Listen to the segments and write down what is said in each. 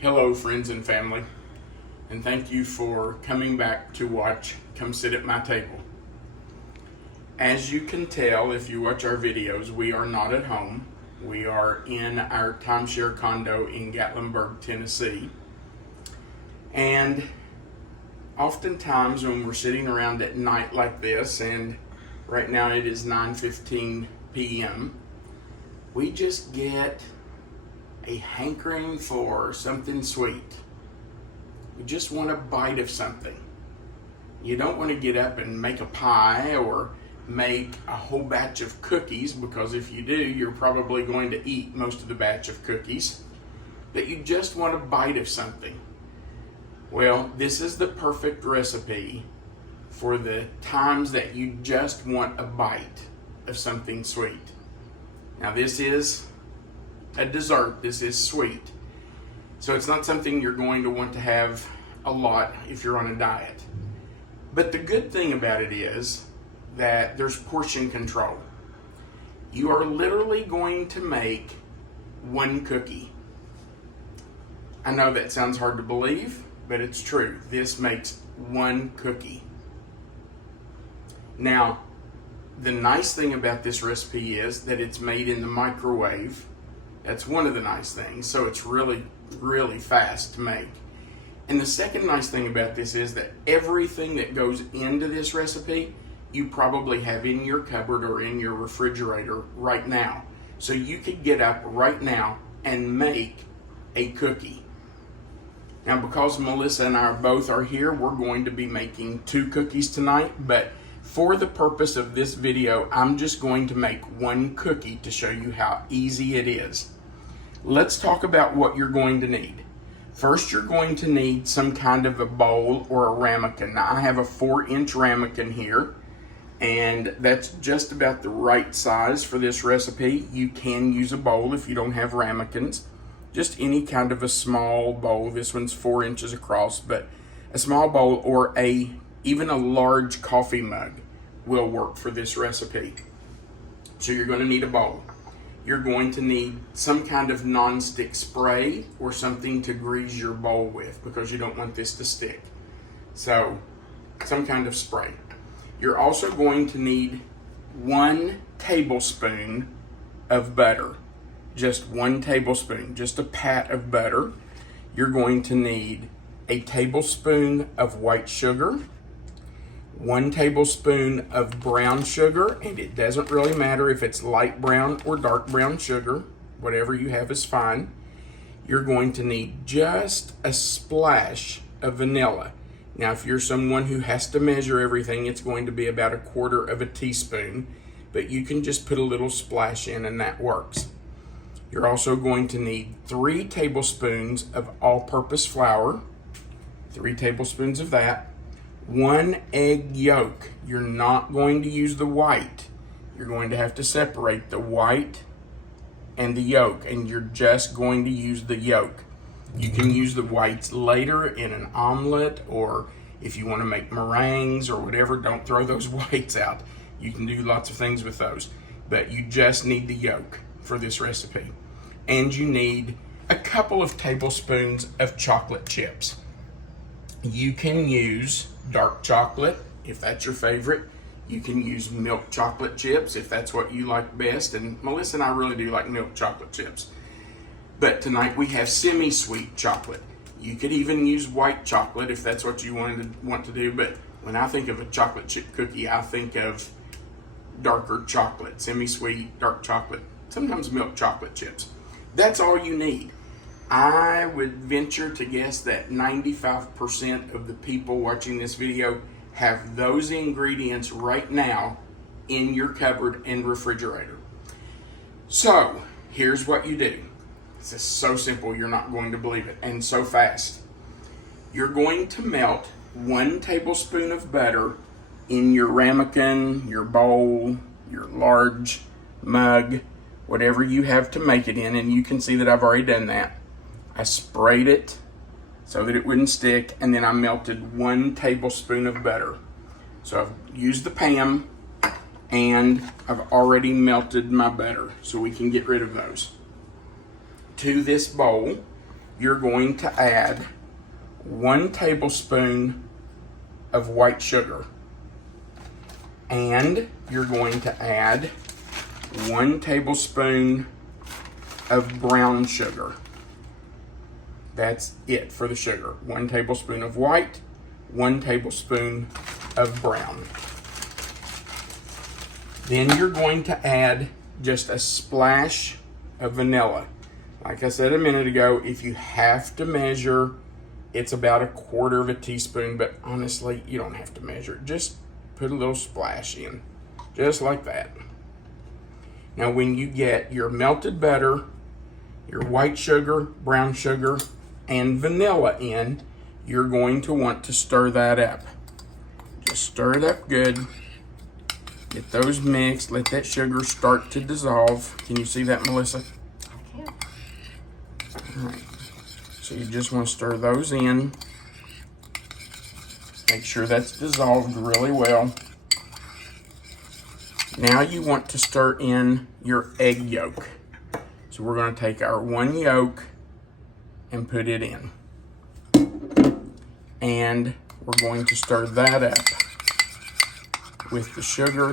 Hello, friends and family, and thank you for coming back to watch Come Sit at My Table. As you can tell if you watch our videos, we are not at home. We are in our timeshare condo in Gatlinburg, Tennessee. And oftentimes when we're sitting around at night like this, and right now it is 9:15 p.m., we just get a hankering for something sweet. You just want a bite of something. You don't want to get up and make a pie or make a whole batch of cookies, because if you do, you're probably going to eat most of the batch of cookies. But you just want a bite of something. Well, this is the perfect recipe for the times that you just want a bite of something sweet. Now, this is a dessert. This is sweet. So it's not something you're going to want to have a lot if you're on a diet. But the good thing about it is that there's portion control. You are literally going to make one cookie. I know that sounds hard to believe, but it's true. This makes one cookie. Now, the nice thing about this recipe is that it's made in the microwave. That's one of the nice things. So it's really, really fast to make. And the second nice thing about this is that everything that goes into this recipe, you probably have in your cupboard or in your refrigerator right now. So you could get up right now and make a cookie. Now, because Melissa and I both are here, we're going to be making 2 cookies tonight, but for the purpose of this video, I'm just going to make one cookie to show you how easy it is. Let's talk about what you're going to need. First, you're going to need some kind of a bowl or a ramekin. Now, I have a 4-inch ramekin here, and that's just about the right size for this recipe. You can use a bowl if you don't have ramekins. Just any kind of a small bowl. This one's 4 inches across, but a small bowl or even a large coffee mug will work for this recipe. So you're going to need a bowl. You're going to need some kind of non-stick spray or something to grease your bowl with, because you don't want this to stick. So some kind of spray. You're also going to need 1 tablespoon of butter. Just 1 tablespoon, just a pat of butter. You're going to need a tablespoon of white sugar, 1 tablespoon of brown sugar, and it doesn't really matter if it's light brown or dark brown sugar, whatever you have is fine. You're going to need just a splash of vanilla. Now, if you're someone who has to measure everything, it's going to be about 1/4 of a teaspoon, but you can just put a little splash in and that works. You're also going to need 3 tablespoons of all-purpose flour, 3 tablespoons of that, 1 egg yolk. You're not going to use the white. You're going to have to separate the white and the yolk, and you're just going to use the yolk. You can use the whites later in an omelet, or if you want to make meringues or whatever, don't throw those whites out. You can do lots of things with those, but you just need the yolk for this recipe. And you need a couple of tablespoons of chocolate chips. You can use dark chocolate if that's your favorite. You can use milk chocolate chips if that's what you like best. And Melissa and I really do like milk chocolate chips. But tonight we have semi-sweet chocolate. You could even use white chocolate if that's what you want to do. But when I think of a chocolate chip cookie, I think of darker chocolate, semi-sweet, dark chocolate, sometimes milk chocolate chips. That's all you need. I would venture to guess that 95% of the people watching this video have those ingredients right now in your cupboard and refrigerator. So, here's what you do. This is so simple, you're not going to believe it, and so fast. You're going to melt 1 tablespoon of butter in your ramekin, your bowl, your large mug, whatever you have to make it in, and you can see that I've already done that. I sprayed it so that it wouldn't stick, and then I melted 1 tablespoon of butter. So I've used the pan, and I've already melted my butter, so we can get rid of those. To this bowl, you're going to add 1 tablespoon of white sugar. And you're going to add 1 tablespoon of brown sugar. That's it for the sugar. 1 tablespoon of white, 1 tablespoon of brown. Then you're going to add just a splash of vanilla. Like I said a minute ago, if you have to measure, it's about 1/4 teaspoon, but honestly, you don't have to measure. Just put a little splash in, just like that. Now, when you get your melted butter, your white sugar, brown sugar, and vanilla in, you're going to want to stir that up. Just stir it up good. Get those mixed. Let that sugar start to dissolve. Can you see that, Melissa? I can. All right. So you just want to stir those in. Make sure that's dissolved really well. Now you want to stir in your egg yolk. So we're going to take our 1 yolk and put it in. And we're going to stir that up with the sugar,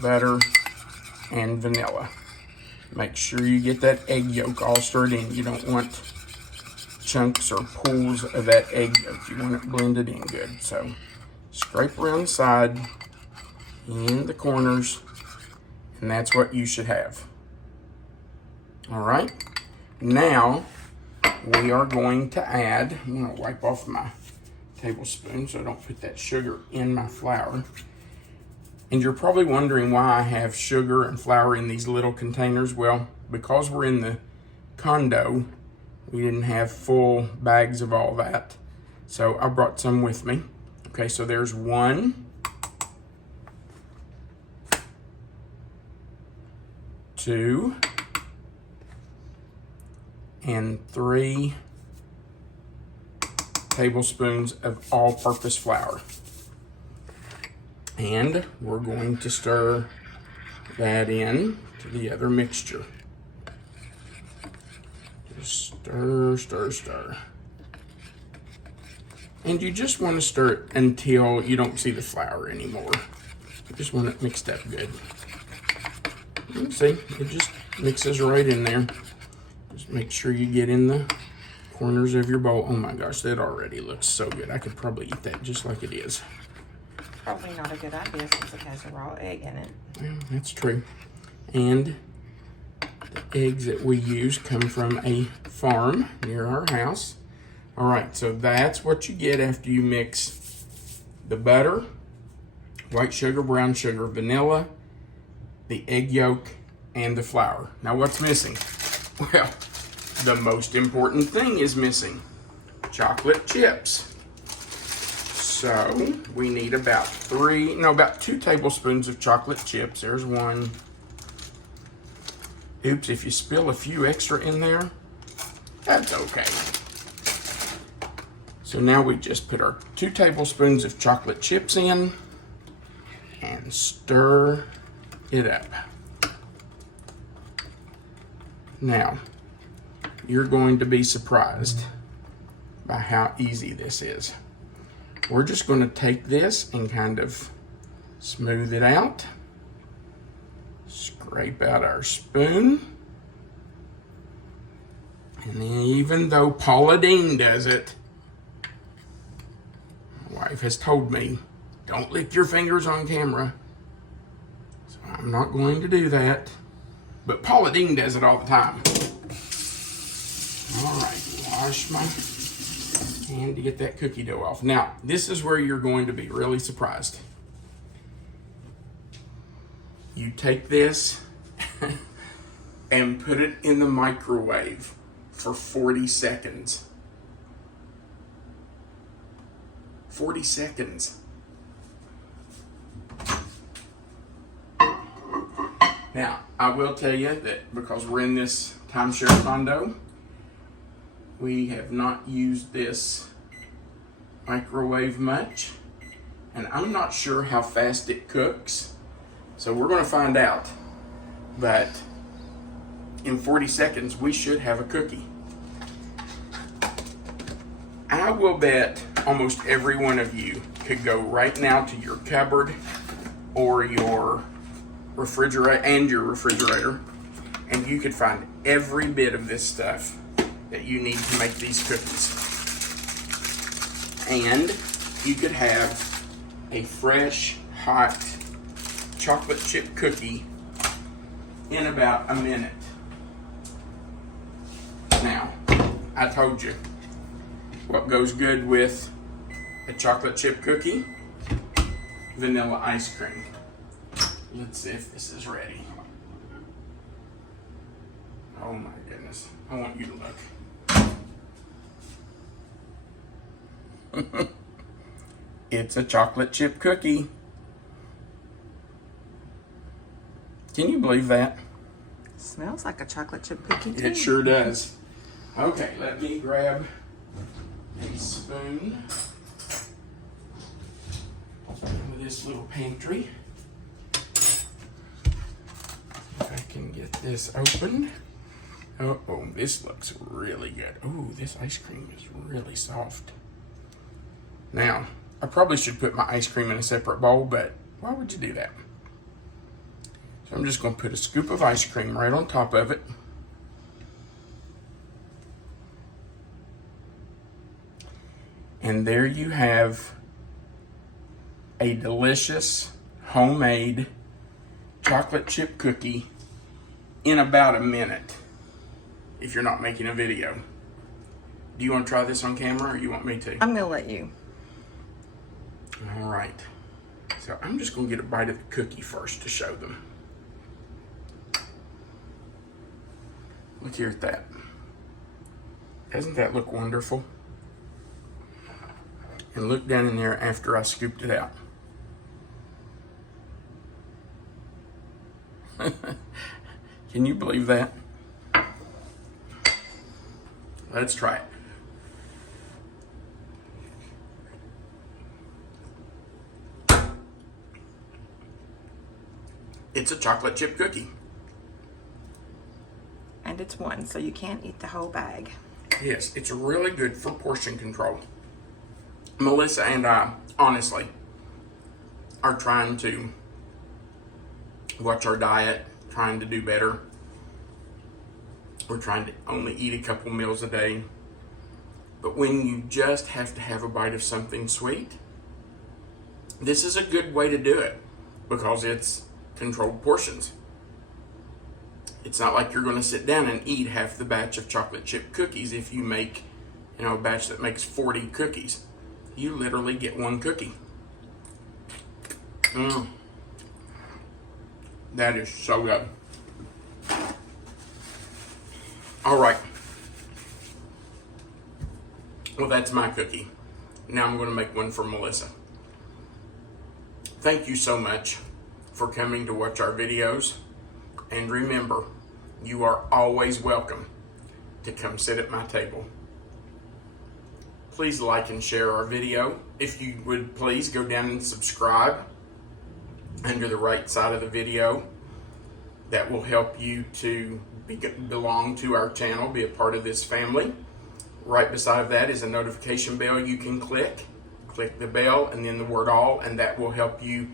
butter, and vanilla. Make sure you get that egg yolk all stirred in. You don't want chunks or pools of that egg yolk. You want it blended in good. So scrape around the side, in the corners, and that's what you should have. All right. Now we are going to add, I'm going to wipe off my tablespoon so I don't put that sugar in my flour. And you're probably wondering why I have sugar and flour in these little containers. Well, because we're in the condo, we didn't have full bags of all that. So I brought some with me. Okay, so there's 1, 2, and 3 tablespoons of all-purpose flour. And we're going to stir that in to the other mixture. Just stir, stir, stir. And you just want to stir it until you don't see the flour anymore. You just want it mixed up good. You see, it just mixes right in there. Just make sure you get in the corners of your bowl. Oh my gosh, that already looks so good. I could probably eat that just like it is. Probably not a good idea since it has a raw egg in it. Well, that's true. And the eggs that we use come from a farm near our house. All right, so that's what you get after you mix the butter, white sugar, brown sugar, vanilla, the egg yolk, and the flour. Now what's missing? Well, the most important thing is missing: chocolate chips. So we need about 2 tablespoons of chocolate chips. There's 1. Oops, if you spill a few extra in there, that's okay. So now we just put our 2 tablespoons of chocolate chips in and stir it up. Now, you're going to be surprised by how easy this is. We're just going to take this and kind of smooth it out. Scrape out our spoon. And even though Paula Dean does it, my wife has told me, don't lick your fingers on camera. So I'm not going to do that. But Paula Dean does it all the time. All right, wash my hand to get that cookie dough off. Now, this is where you're going to be really surprised. You take this and put it in the microwave for 40 seconds. 40 seconds. Now, I will tell you that because we're in this timeshare condo, we have not used this microwave much, and I'm not sure how fast it cooks, so we're going to find out. But in 40 seconds, we should have a cookie. I will bet almost every one of you could go right now to your cupboard or your refrigerator, and you could find every bit of this stuff that you need to make these cookies. And you could have a fresh, hot chocolate chip cookie in about a minute. Now, I told you what goes good with a chocolate chip cookie? Vanilla ice cream. Let's see if this is ready. Oh my goodness. I want you to look. It's a chocolate chip cookie. Can you believe that? Smells like a chocolate chip cookie too. It sure does. Okay, let me grab a spoon with this little pantry. If I can get this open. Oh, this looks really good. Oh, this ice cream is really soft. Now, I probably should put my ice cream in a separate bowl, but why would you do that? So I'm just going to put a scoop of ice cream right on top of it. And there you have a delicious homemade chocolate chip cookie in about a minute, if you're not making a video. Do you want to try this on camera or you want me to? I'm gonna let you. All right. So I'm just gonna get a bite of the cookie first to show them. Look here at that. Doesn't that look wonderful? And look down in there after I scooped it out. Can you believe that? Let's try it. It's a chocolate chip cookie. And it's one, so you can't eat the whole bag. Yes, it's really good for portion control. Melissa and I, honestly, are trying to watch our diet, trying to do better. We're trying to only eat a couple meals a day. But when you just have to have a bite of something sweet, this is a good way to do it because it's controlled portions. It's not like you're going to sit down and eat half the batch of chocolate chip cookies if you make, a batch that makes 40 cookies. You literally get one cookie. That is so good. All right. Well, that's my cookie. Now I'm going to make one for Melissa. Thank you so much for coming to watch our videos. And remember, you are always welcome to come sit at my table. Please like and share our video. If you would please go down and subscribe under the right side of the video. That will help you to belong to our channel, be a part of this family. Right beside that is a notification bell you can click. Click the bell and then the word all, and that will help you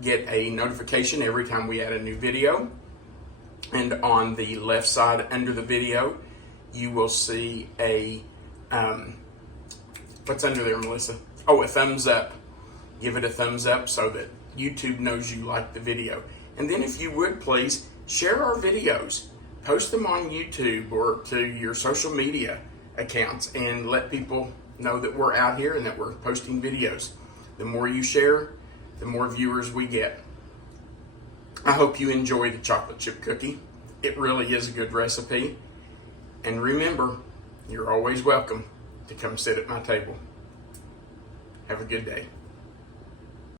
get a notification every time we add a new video. And on the left side under the video, you will see a, what's under there, Melissa? Oh, a thumbs up. Give it a thumbs up so that YouTube knows you like the video. And then if you would please, share our videos. Post them on YouTube or to your social media accounts and let people know that we're out here and that we're posting videos. The more you share, the more viewers we get. I hope you enjoy the chocolate chip cookie. It really is a good recipe. And remember, you're always welcome to come sit at my table. Have a good day.